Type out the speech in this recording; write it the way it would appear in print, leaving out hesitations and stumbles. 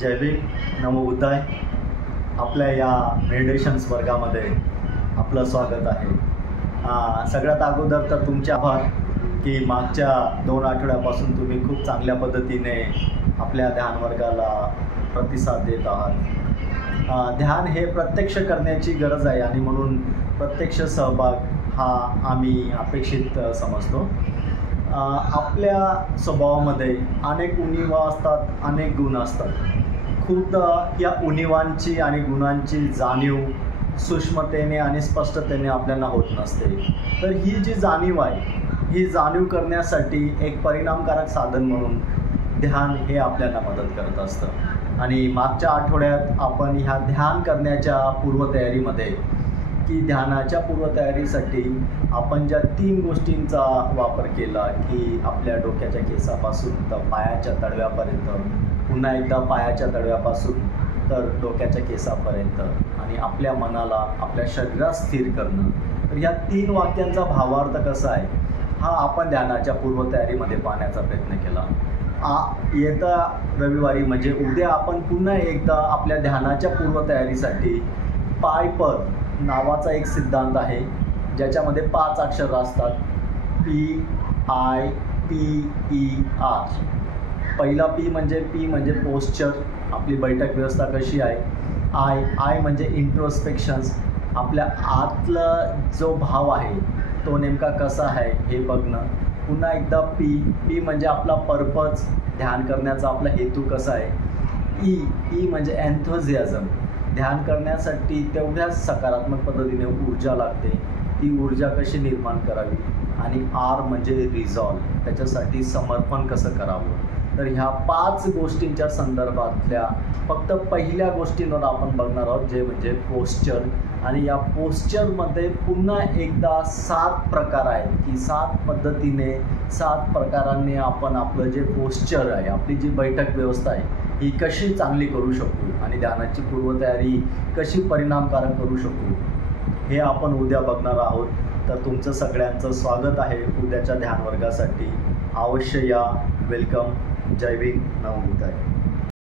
जय भीम नमो बुद्धाय। आपल्या या मेडिटेशन्स वर्गामध्ये आपलं स्वागत आहे। सगळ्यात अगोदर तर तुमचे आभार की मागच्या 2 आठवड्यापासून तुम्ही खूप चांगल्या पद्धतीने आपल्या ध्यान वर्गाला प्रतिसाद देत आहात। ध्यान हे प्रत्यक्ष करण्याची गरज आहे आणि म्हणून प्रत्यक्ष सहभाग हा आम्ही अपेक्षित समजतो। आपल्या स्वभावामध्ये अनेक उणिवा असतात, अनेक गुण असतात। खूपदा या उणिवांची आणि गुणांची जाणीव सूक्ष्मतेने आणि स्पष्टतेने आपल्याला होत नसते। तर ही जी जाणीव आहे, ही जाणीव करण्यासाठी एक परिणामकारक साधन म्हणून ध्यान हे आपल्याला मदत करत असतं। आणि मागच्या आठवड्यात आपण ह्या ध्यान करण्याच्या पूर्वतयारीमध्ये की ध्यानाच्या पूर्वतयारीसाठी आपण ज्या 3 गोष्टींचा वापर केला की आपल्या डोक्याच्या केसापासून तर पायाच्या तळव्यापर्यंत, पुन्हा एकदा पायाच्या तळव्यापासून तर डोक्याच्या केसापर्यंत आणि आपल्या मनाला आपल्या शरीरात स्थिर करणं। तर ह्या 3 वाक्यांचा भावार्थ कसा आहे हा आपण ध्यानाच्या पूर्वतयारीमध्ये पाहण्याचा प्रयत्न केला। येत्या रविवारी म्हणजे उद्या आपण पुन्हा एकदा आपल्या ध्यानाच्या पूर्वतयारीसाठी पायपद नावाचा एक सिद्धांत आहे, ज्याच्यामध्ये 5 अक्षर असतात PIPER। पहिला P म्हणजे पोस्चर, आपली बैठक व्यवस्था कशी आहे। I म्हणजे इंट्रोस्पेक्शन्स, आपल्या आतला जो भाव आहे तो नेमका कसा आहे हे बघणं। पुन्हा एकदा P म्हणजे आपला पर्पज, ध्यान करण्याचा आपला हेतू कसा आहे। E म्हणजे एन्थुझियाझम, ध्यान करण्यासाठी तेवढ्याच सकारात्मक पद्धतीने ऊर्जा लागते, ती ऊर्जा कशी निर्माण करावी। आणि R म्हणजे रिझॉल्व, त्याच्यासाठी समर्पण कसं करावं। तर ह्या 5 गोष्टींच्या संदर्भातल्या फक्त पहिल्या गोष्टींवर आपण बघणार आहोत, जे म्हणजे पोस्चर। आणि या पोस्चरमध्ये पुन्हा एकदा 7 प्रकार आहेत की 7 पद्धतीने 7 प्रकारांनी आपण आपलं जे पोस्चर आहे, आपली जी बैठक व्यवस्था आहे ही कशी चांगली करू शकू आणि ध्यानाची पूर्वतयारी कशी परिणामकारक करू शकू हे आपण उद्या बघणार आहोत। तर तुमचं सगळ्यांचं स्वागत आहे उद्याच्या ध्यान वर्गासाठी। अवश्य या, वेलकम। जय भीम नमो बुद्धाय।